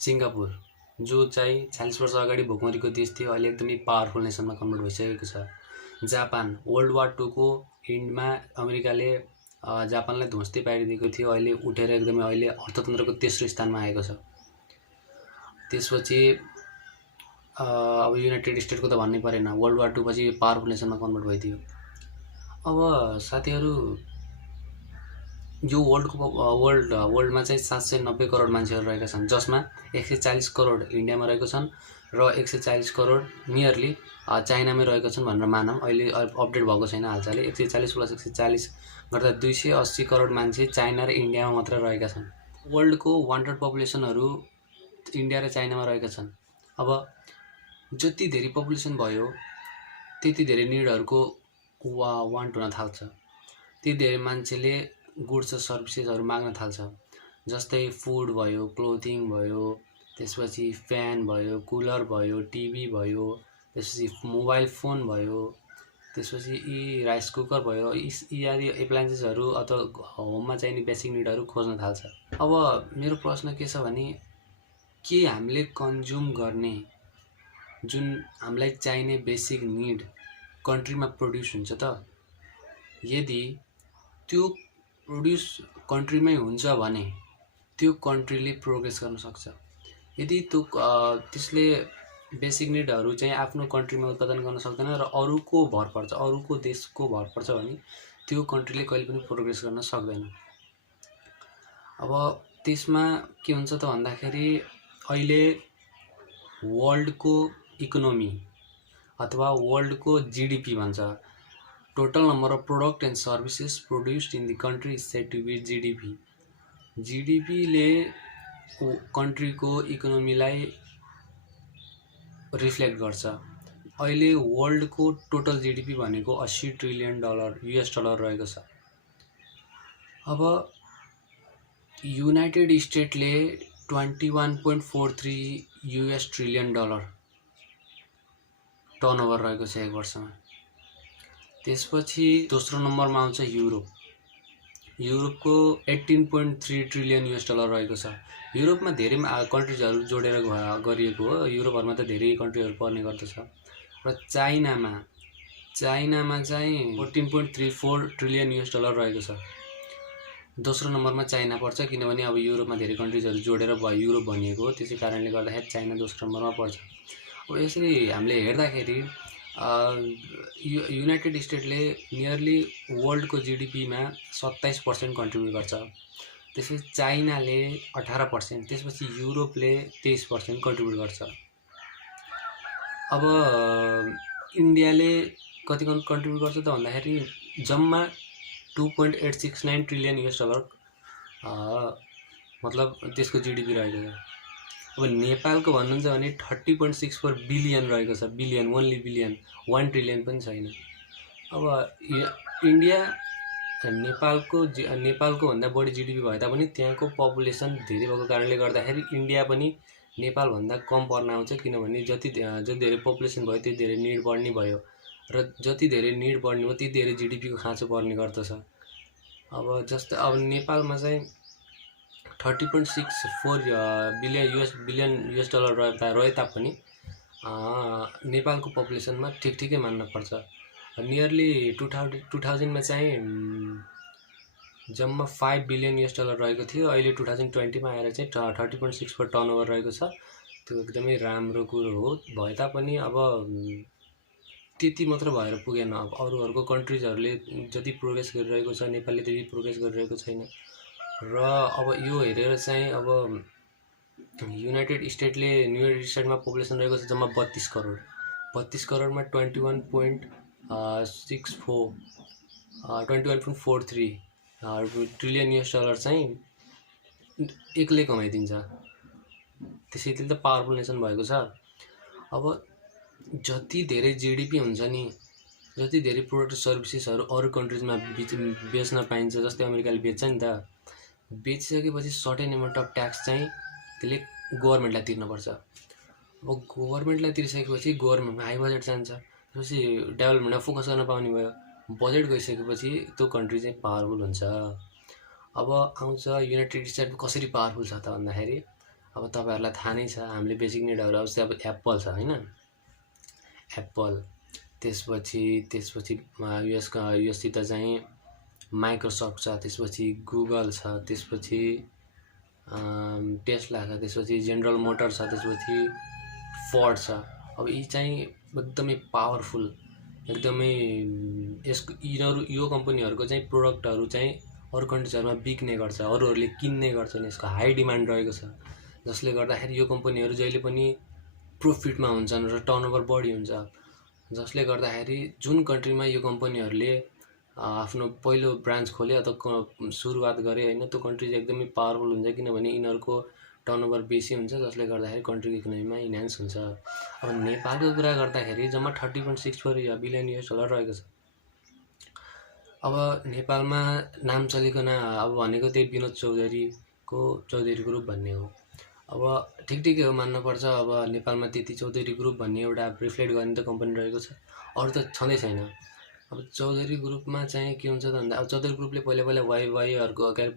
Singapore जो चाहिँ 40 वर्ष अगाडि भोकमरीको देश थियो, अहिले एकदमै पावरफुल नेसनमा कन्भर्ट भइसकेको छ। जापान वर्ल्ड वार 2 को एन्डमा अमेरिकाले जापानलाई ध्वस्तै पारिदिएको थियो, अहिले उठेर एकदमै अहिले अर्थतन्त्रको तेस्रो स्थानमा आएको छ। त्यसपछि अब युनाइटेड स्टेटको त भन्नै परेन, वर्ल्ड वार 2 पछि पावरफुल नेसनमा कन्भर्ट भइदियो। अब साथीहरू, यो वर्ल्डमा चाहिँ 790 करोड मान्छेहरू रहेका छन्, जसमा 140 करोड इन्डियामा रहेको छन् र 140 करोड नियरली चाइनामै रहेको छन् भनेर मानौँ। अहिले अपडेट भएको छैन हालसालै। 140 + 140 गर्दा 280 करोड मान्छे चाइना र इन्डियामा मात्र रहेका छन्। वर्ल्डको वान्टेड पपुलेसनहरू इन्डिया र चाइनामा रहेका छन्। अब जति धेरै पपुलेसन भयो त्यति धेरै निडहरूको वान्ट हुन थाल्छ, त्यति धेरै मान्छेले गुड्स र सर्भिसेसहरू माग्न थाल्छ। जस्तै फुड भयो, क्लोथिङ भयो, त्यसपछि फ्यान भयो, कुलर भयो, टिभी भयो, त्यसपछि मोबाइल फोन भयो, त्यसपछि यी राइस कुकर भयो, यी आदि एप्लायन्सेसहरू अथवा होममा चाहिने बेसिक निडहरू खोज्न थाल्छ। अब मेरो प्रश्न के छ भने, के हामीले कन्ज्युम गर्ने जुन हामीलाई चाहिने बेसिक निड कन्ट्रीमा प्रोड्युस हुन्छ त? यदि त्यो प्रोड्युस कन्ट्रीमै हुन्छ भने त्यो कन्ट्रीले प्रोग्रेस गर्न सक्छ। यदि त्यसले बेसिक निडहरू चाहिँ आफ्नो कन्ट्रीमा उत्पादन गर्न सक्दैन र अरूको भर पर्छ, अरूको देशको भर पर्छ भने त्यो कन्ट्रीले कहिले पनि प्रोग्रेस गर्न सक्दैन। अब त्यसमा के हुन्छ त भन्दाखेरि, अहिले वर्ल्डको इकोनोमी अथवा वर्ल्डको जीडीपी भन्छ, total number of product and services produced in the country is said to be GDP. जीडीपीले कन्ट्रीको इकोनोमीलाई रिफ्लेक्ट गर्छ। अहिले वर्ल्डको टोटल जीडीपी भनेको $80 ट्रिलियन US डलर रहेको छ। अब युनाइटेड स्टेटले $21.43 US ट्रिलियन टर्नओभर रहेको छ एक वर्षमा। त्यसपछि दोस्रो नम्बरमा आउँछ युरोप। युरोपको $18.3 ट्रिलियन US रहेको छ। युरोपमा धेरै कन्ट्रिजहरू जोडेर गरिएको हो, युरोपहरूमा त धेरै कन्ट्रीहरू पर्ने गर्दछ। र चाइनामा चाहिँ $14.34 ट्रिलियन US रहेको छ। दोस्रो नम्बरमा चाइना पर्छ, किनभने अब युरोपमा धेरै कन्ट्रिजहरू जोडेर युरोप भनिएको हो, त्यसै कारणले गर्दाखेरि चाइना दोस्रो नम्बरमा पर्छ। अब यसरी हामीले हेर्दाखेरि युनाइटेड स्टेटले नियरली वर्ल्डको जीडीपीमा 27% कन्ट्रिब्युट गर्छ। त्यसपछि चाइनाले 18%, त्यसपछि युरोपले 23% कन्ट्रिब्युट गर्छ। अब इन्डियाले कति कन्ट्रिब्युट गर्छ त भन्दाखेरि जम्मा $2.869 ट्रिलियन US मतलब त्यसको जीडीपी रहेको छ। अब नेपालको भन्नुहुन्छ भने 30.64 बिलियन रहेको छ, बिलियन, ओन्ली बिलियन, 1 ट्रिलियन पनि छैन। अब इन्डिया नेपालको भन्दा बढी जीडीपी भए तापनि त्यहाँको पपुलेसन धेरै भएको कारणले गर्दाखेरि इन्डिया पनि नेपालभन्दा कम पर्न आउँछ, किनभने जति धेरै पपुलेसन भयो त्यति धेरै निड बढ्ने भयो, र जति धेरै निड बढ्ने हो त्यति धेरै जीडीपीको खाँचो पर्ने गर्दछ। अब जस्तै अब नेपालमा चाहिँ 30.64 बिलियन US रहे तापनि नेपालको पपुलेसनमा ठिकै मान्न पर्छ। नियरली 2000मा चाहिँ जम्मा $5 बिलियन US रहेको थियो, अहिले 2020मा आएर चाहिँ 30.6 टर्नओभर रहेको छ। त्यो एकदमै राम्रो कुरो हो, भए तापनि अब त्यति मात्र भएर पुगेन। अब अरूहरूको कन्ट्रिजहरूले जति प्रोग्रेस गरिरहेको छ, नेपालले त्यति प्रोग्रेस गरिरहेको छैन। र अब यो हेरेर चाहिँ अब युनाइटेड स्टेटमा पपुलेसन रहेको छ जम्मा 32 करोड। 32 करोडमा 21.43 ट्रिलियन US चाहिँ एक्लै कमाइदिन्छ। त्यसैले त पावरफुल नेसन भएको छ। अब जति धेरै जीडीपी हुन्छ नि, जति धेरै प्रोडक्ट सर्भिसेसहरू अरू कन्ट्रिजमा बेच्न पाइन्छ, जस्तै अमेरिकाले बेच्छ नि त, बेचिसकेपछि सर्टेन एमाउन्ट अफ ट्याक्स चाहिँ त्यसले गभर्मेन्टलाई तिर्नुपर्छ। अब गभर्मेन्टलाई तिरिसकेपछि गभर्मेन्टमा हाई बजेट जान्छ, त्यसपछि डेभलपमेन्टमा फोकस गर्न पाउने भयो। बजेट गइसकेपछि त्यो कन्ट्री चाहिँ पावरफुल हुन्छ। अब आउँछ युनाइटेड स्टेट कसरी पावरफुल छ त भन्दाखेरि, अब तपाईँहरूलाई थाहा नै छ हामीले बेसिक निडहरू अब जस्तै अब एप्पल छ होइन, एप्पल, त्यसपछि युएससित चाहिँ माइक्रोसफ्ट छ, त्यसपछि गुगल छ, त्यसपछि टेस्ला छ, त्यसपछि जेनरल मोटर छ, त्यसपछि फोर्ड छ। अब यी चाहिँ एकदमै पावरफुल, एकदमै यिनीहरू यो कम्पनीहरूको चाहिँ प्रोडक्टहरू चाहिँ अरू कन्ट्रिजहरूमा बिक्ने गर्छ, अरूहरूले किन्ने गर्छन्, यसको हाई डिमान्ड रहेको छ, जसले गर्दाखेरि यो कम्पनीहरू जहिले पनि प्रोफिटमा हुन्छन् र टर्नओभर बढी हुन्छ, जसले गर्दाखेरि जुन कन्ट्रीमा यो कम्पनीहरूले आफ्नो पहिलो ब्रान्च खोल्यो अथवा सुरुवात गरे होइन, त्यो कन्ट्री चाहिँ एकदमै पावरफुल हुन्छ, किनभने यिनीहरूको टर्नओभर बेसी हुन्छ, जसले गर्दाखेरि कन्ट्रीको इकोनोमीमा इन्हान्स हुन्छ। अब नेपालको कुरा गर्दाखेरि जम्मा 30.64 बिलियन US डलर रहेको छ। अब नेपालमा नाम चलेको अब भनेको त्यही विनोद चौधरीको चौधरी ग्रुप भन्ने हो। अब ठिकै हो, मान्नुपर्छ। अब नेपालमा त्यति चौधरी ग्रुप भन्ने एउटा रिफ्लेक्ट गर्ने त कम्पनी रहेको छ, अरू त छँदै छैन। अब चौधरी ग्रुपमा चाहिँ के हुन्छ त भन्दा अब चौधरी ग्रुपले पहिला वाइहरूको के अरे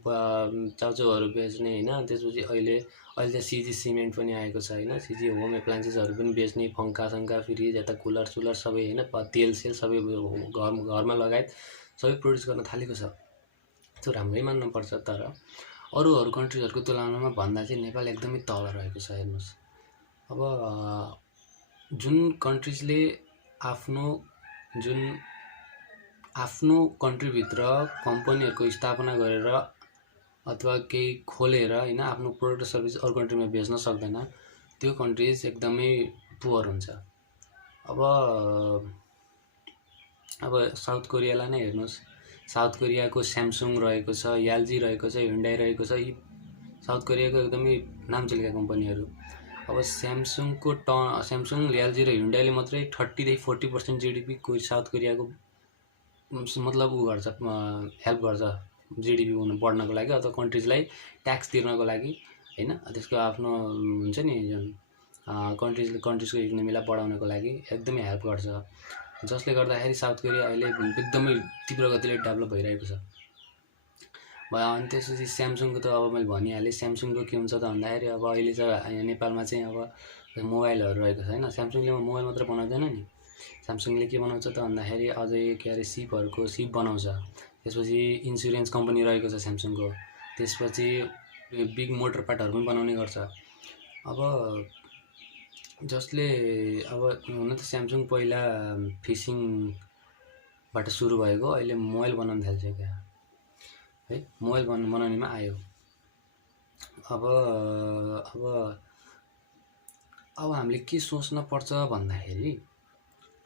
चाउचाउहरू बेच्ने होइन, त्यसपछि अहिले चाहिँ सिजी सिमेन्ट पनि आएको छ होइन, सिजी होम एप्लायन्सेसहरू पनि बेच्ने, पङ्खा फ्रिज यता कुलर सबै होइन, तेल सेल सबै घरमा लगायत सबै प्रड्युस गर्न थालेको छ। त्यो राम्रै मान्नुपर्छ। तर अरू कन्ट्रिजहरूको तुलनामा भन्दा चाहिँ नेपाल एकदमै तल रहेको छ। हेर्नुहोस्, अब जुन कन्ट्रिजले आफ्नो कन्ट्रीभित्र कम्पनीहरूको स्थापना गरेर अथवा केही खोलेर होइन आफ्नो प्रोडक्ट सर्भिस अरू कन्ट्रीमा बेच्न सक्दैन, त्यो कन्ट्रिज एकदमै पुवर हुन्छ। अब साउथ कोरियालाई नै हेर्नुहोस्, साउथ कोरियाको स्यामसङ रहेको छ, एलजी रहेको छ, ह्युन्डाई रहेको छ, यी साउथ कोरियाको एकदमै नाम चलेका कम्पनीहरू। अब स्यामसङ, एलजी र ह्युन्डाईले मात्रै 30 देखि 40% GDP साउथ कोरियाको मतलब गर्छ, हेल्प गर्छ GDP बढ्नको लागि अथवा कन्ट्रिजलाई ट्याक्स तिर्नको लागि होइन, त्यसको आफ्नो हुन्छ नि जुन कन्ट्रिजको इकोनोमीलाई बढाउनको लागि एकदमै हेल्प गर्छ, जसले गर्दाखेरि साउथ कोरिया अहिले एकदमै तीव्र गतिले डेभलप भइरहेको छ। अनि त्यसपछि स्यामसङको त अब मैले भनिहालेँ। स्यामसङको के हुन्छ त भन्दाखेरि अब अहिले चाहिँ नेपालमा चाहिँ अब मोबाइलहरू रहेको छ होइन, स्यामसङले मोबाइल मात्र बनाउँदैन नि, स्यामसङले के बनाउँछ त भन्दाखेरि अझै के अरे सिप बनाउँछ, त्यसपछि इन्सुरेन्स कम्पनी रहेको छ स्यामसङको, त्यसपछि बिग मोटर पार्टहरू पनि बनाउने गर्छ। अब जसले अब हुन त स्यामसङ पहिला फिसिङबाट सुरु भएको, अहिले मोबाइल बनाउन थालिसक्यो है, मोबाइल बनाउनेमा आयो। अब हामीले के सोच्न पर्छ भन्दाखेरि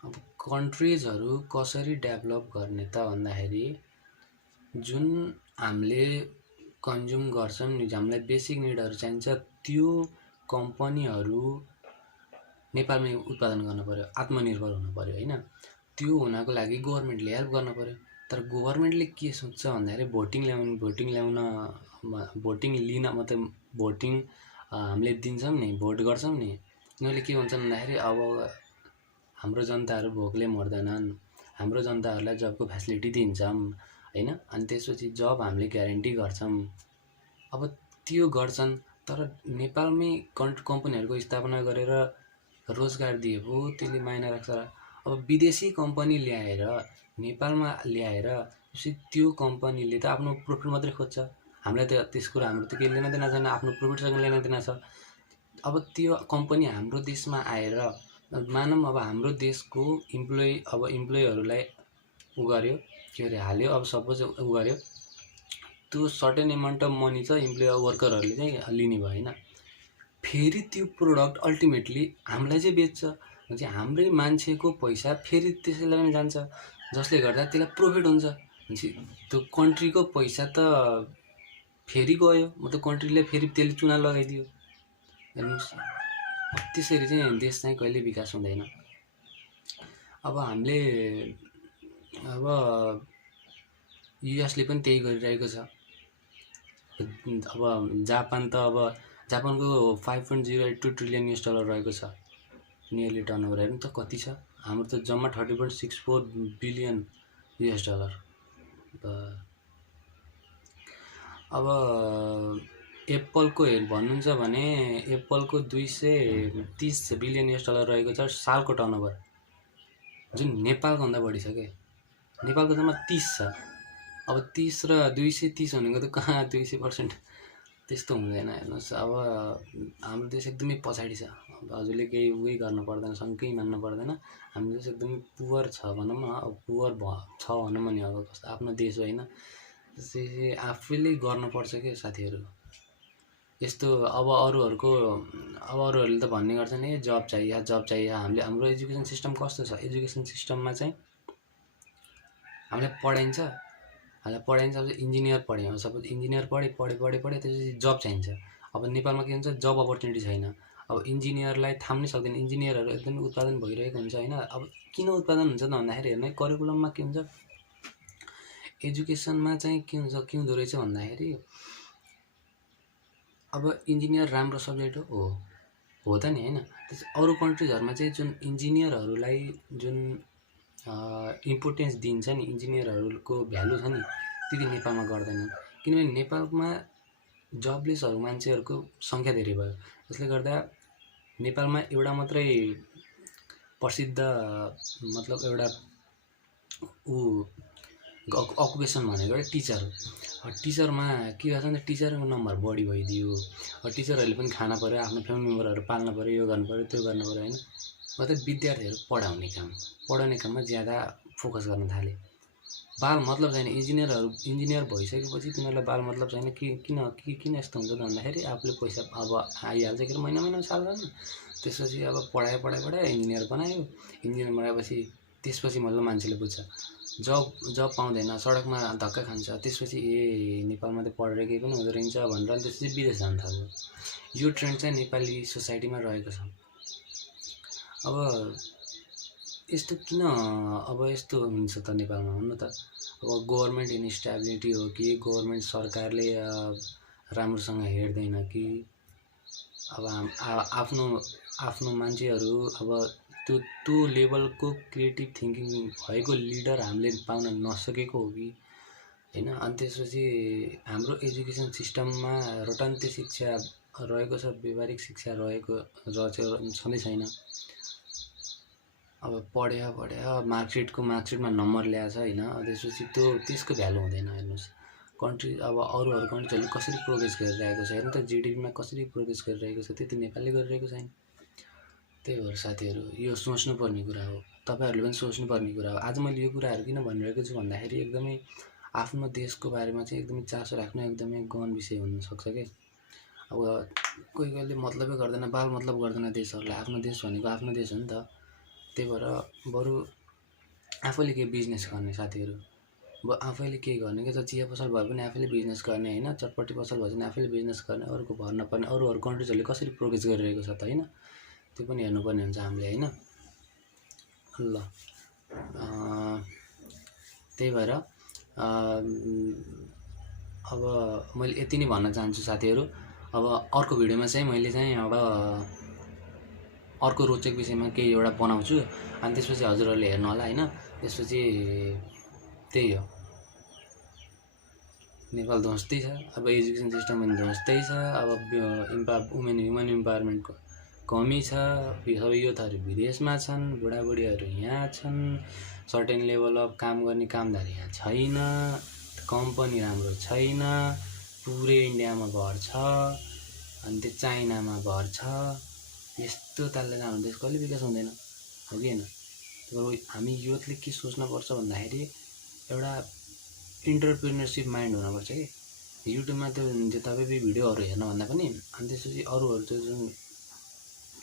अब कन्ट्रिजहरू कसरी डेभलप गर्ने त भन्दाखेरि जुन हामीले कन्ज्युम गर्छौँ नि, हामीलाई बेसिक निडहरू चाहिन्छ, त्यो कम्पनीहरू नेपालमै उत्पादन गर्नु पर्यो, आत्मनिर्भर हुनु पर्यो होइन। त्यो हुनको लागि गभर्मेन्टले हेल्प गर्नु पर्यो। तर गभर्मेन्टले के सोच्छ भन्दाखेरि भोटिङ लिन मात्रै, भोटिङ हामीले दिन्छौँ नि, भोट गर्छौँ नि, उनीहरूले के भन्छन् भन्दाखेरि अब हाम्रो जनताहरू भोकले मर्दैनन्, हाम्रो जनताहरूलाई जबको फेसिलिटी दिन्छौँ होइन, अनि त्यसपछि जब हामीले ग्यारेन्टी गर्छौँ। अब त्यो गर्छन्, तर नेपालमै कम्पनीहरूको स्थापना गरेर रोजगार दिए पो त्यसले मायना राख्छ। अब विदेशी कम्पनी ल्याएर नेपालमा ल्याएर त्यो कम्पनीले त आफ्नो प्रफिट मात्रै खोज्छ, हामीलाई त त्यस कुरा हाम्रो त केही लेना देना छैन, आफ्नो प्रफिटसँग लेना देना छ। अब त्यो कम्पनी हाम्रो देशमा आएर मानौँ अब हाम्रो देशको इम्प्लोइहरूलाई गर्यो के अरे हाल्यो, अब सपोज गर्यो, त्यो सर्टेन एमाउन्ट अफ मनी चाहिँ वर्करहरूले चाहिँ लिने भयो होइन, फेरि त्यो प्रोडक्ट अल्टिमेटली हामीलाई चाहिँ बेच्छ, चाहिँ हाम्रै मान्छेको पैसा फेरि त्यसैलाई पनि जान्छ, जसले गर्दा त्यसलाई प्रफिट हुन्छ। त्यो कन्ट्रीको पैसा त फेरि गयो, मतलब कन्ट्रीले फेरि त्यसले चुना लगाइदियो। हेर्नुहोस्, त्यसरी चाहिँ देश चाहिँ कहिले विकास हुँदैन। अब हामीले युएसले पनि त्यही गरिरहेको छ। अब जापान त अब जापानको 5.08 ट्रिलियन US डलर रहेको छ नियरली टर्नओभर। हेर्नु त कति छ, हाम्रो त जम्मा 30.64 बिलियन US डलर। अब एप्पलको भन्नुहुन्छ भने एप्पलको $230 बिलियन रहेको छ सालको टर्नओभर, जुन नेपालको भन्दा बढी छ क्या। नेपालको जम्मा 30 छ। अब 30 र 230 भनेको त कहाँ 200%, त्यस्तो हुँदैन। हेर्नुहोस् अब हाम्रो देश एकदमै पछाडि छ। अब हजुरले केही उही गर्नु पर्दैन, सङ्कै मान्नु पर्दैन। हाम्रो देश एकदमै पुवर छ भनौँ न, अब पुवर छ भनौँ भने अब कस्तो आफ्नो देश होइन, त्यसै आफैले गर्नुपर्छ क्या साथीहरू। यस्तो अब अरूहरूले त भन्ने गर्छन् ए जब चाहियो। हाम्रो एजुकेसन सिस्टम कस्तो छ, एजुकेसन सिस्टममा चाहिँ हामीलाई पढाइन्छ अब इन्जिनियर पढ्यो, सपोज इन्जिनियर पढे त्यसपछि जब चाहिन्छ। अब नेपालमा के हुन्छ, जब अपर्च्युनिटी छैन। अब इन्जिनियरलाई थाम्नै सक्दैन, इन्जिनियरहरू एकदमै उत्पादन भइरहेको हुन्छ होइन। अब किन उत्पादन हुन्छ त भन्दाखेरि हेर्नु, करिकुलममा के हुन्छ, एजुकेसनमा चाहिँ के हुँदो रहेछ भन्दाखेरि अब इन्जिनियर राम्रो सब्जेक्ट हो त नि होइन। त्यस अरू कन्ट्रिजहरूमा चाहिँ जुन इन्जिनियरहरूलाई जुन इम्पोर्टेन्स दिन्छ नि, इन्जिनियरहरूको भ्यालु छ नि, त्यति नेपालमा गर्दैनन्। किनभने नेपालमा जबलेसहरू मान्छेहरूको सङ्ख्या धेरै भयो, त्यसले गर्दा नेपालमा एउटा मात्रै प्रसिद्ध मतलब एउटा अकुपेसन भनेको एउटा टिचर हो। टिचरमा के गर्छ भने टिचरको नम्बर बढी भइदियो। टिचरहरूले पनि खाना पऱ्यो, आफ्नो फ्यामिली मेम्बरहरू पाल्नु पऱ्यो, यो गर्नु पऱ्यो त्यो गर्नु पऱ्यो होइन। मतलब विद्यार्थीहरू पढाउने काममा ज्यादा फोकस गर्न थाले। बाल मतलब छैन। इन्जिनियर भइसकेपछि तिनीहरूलाई बाल मतलब छैन। किन यस्तो हुन्छ त भन्दाखेरि आफूले पैसा अब आइहाल्छ कि महिनामा साल त्यसपछि अब पढायो इन्जिनियर बनायो। इन्जिनियर बनाएपछि त्यसपछि मतलब मान्छेले बुझ्छ, जब पाउँदैन, सडकमा धक्का खान्छ। त्यसपछि नेपालमा त पढेर केही पनि हुँदो रहेछ भनेर त्यसपछि विदेश जान थाल्यो। यो ट्रेन्ड चाहिँ नेपाली सोसाइटीमा रहेको छ। अब यस्तो किन अब यस्तो हुन्छ त नेपालमा भन्नु त। अब गभर्मेन्ट इन्स्टेबिलिटी हो कि गभर्मेन्ट सरकारले राम्रोसँग हेर्दैन कि अब आफ्नो मान्छेहरू अब त्यो लेभलको क्रिएटिभ थिङ्किङ भएको लिडर हामीले पाउन नसकेको हो कि होइन। अनि त्यसपछि हाम्रो एजुकेसन सिस्टममा रटन्ते शिक्षा रहेको छ, व्यवहारिक शिक्षा छँदै छैन। अब पढ्यो मार्कसिटमा नम्बर ल्याएछ होइन, त्यसपछि त्यसको भ्यालु हुँदैन। हेर्नुहोस् कन्ट्री अब अरू कन्ट्रीहरूले कसरी प्रोग्रेस गरिरहेको छ हेर्नु त, जिडिपीमा कसरी प्रोग्रेस गरिरहेको छ, त्यति नेपालले गरिरहेको छैन। त्यही भएर साथीहरू यो सोच्नुपर्ने कुरा हो, तपाईँहरूले पनि सोच्नुपर्ने कुरा हो। आज मैले यो कुराहरू किन भनिरहेको छु भन्दाखेरि एकदमै आफ्नो देशको बारेमा चाहिँ एकदमै चासो राख्नु एकदमै गहन विषय हुनसक्छ क्या। अब कोहीले मतलबै गर्दैन, बाल मतलब गर्दैन देशहरूलाई। आफ्नो देश भनेको आफ्नो देश हो नि त। त्यही भएर बरु आफैले केही बिजनेस गर्ने साथीहरू, आफैले केही गर्ने क्या त। चिया पसल भए पनि आफैले बिजनेस गर्ने होइन, चटपटी पसल भए पनि आफैले बिजनेस गर्ने, अरूको भर नपर्ने। अरू कन्ट्रिजहरूले कसरी प्रोग्रेस गरिरहेको छ त होइन, त्यो पनि हेर्नुपर्ने हुन्छ हामीले होइन। ल त्यही भएर अब मैले यति नै भन्न चाहन्छु साथीहरू। अब अर्को भिडियोमा चाहिँ मैले चाहिँ एउटा अर्को रोचक विषयमा केही एउटा बनाउँछु, अनि त्यसपछि हजुरहरूले हेर्नु होला होइन। त्यसपछि त्यही हो, नेपाल ध्वस्तै छ। अब एजुकेसन सिस्टम पनि ध्वस्तै छ। अब ह्युमन इम्पावरमेन्टको कमी छ। सबै युथहरू विदेशमा छन्, बुढाबुढीहरू यहाँ छन्। सर्टेन लेभल अफ काम गर्ने कामदार यहाँ छैन, कम्पनी राम्रो छैन, पुरै इन्डियामा भर छ, अनि त्यो चाइनामा भर छ। यस्तो तालले हाम्रो देश कहिले विकास हुँदैन हो कि होइन। हामी युथले के सोच्नुपर्छ भन्दाखेरि एउटा इन्टरप्रेन्योरसिप माइन्ड हुनुपर्छ कि। युट्युबमा त्यो तपाईँ भिडियोहरू हेर्नुभन्दा पनि अनि त्यसपछि अरूहरू चाहिँ जुन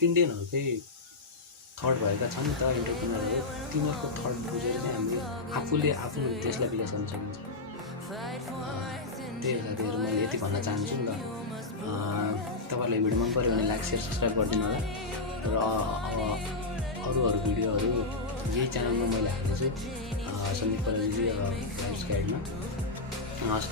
इन्डियनहरूकै थट भएका छन् नि त इन्टरप्रेन्योरहरू, तिनीहरूको थट बुझेर चाहिँ हामीले आफूले आफ्नो देशलाई विकास गर्न सकिन्छ। त्यही साथीहरू मैले यति भन्न चाहन्छु ल। तपाईँहरूलाई भिडियो मन पऱ्यो भने लाइक सेयर सब्सक्राइब गरिदिनु होला। र अरू भिडियोहरू यही च्यानलमा मैले हाल्दैछु, सन्दीप पराजुली लाइफ गाइडमा। हस्।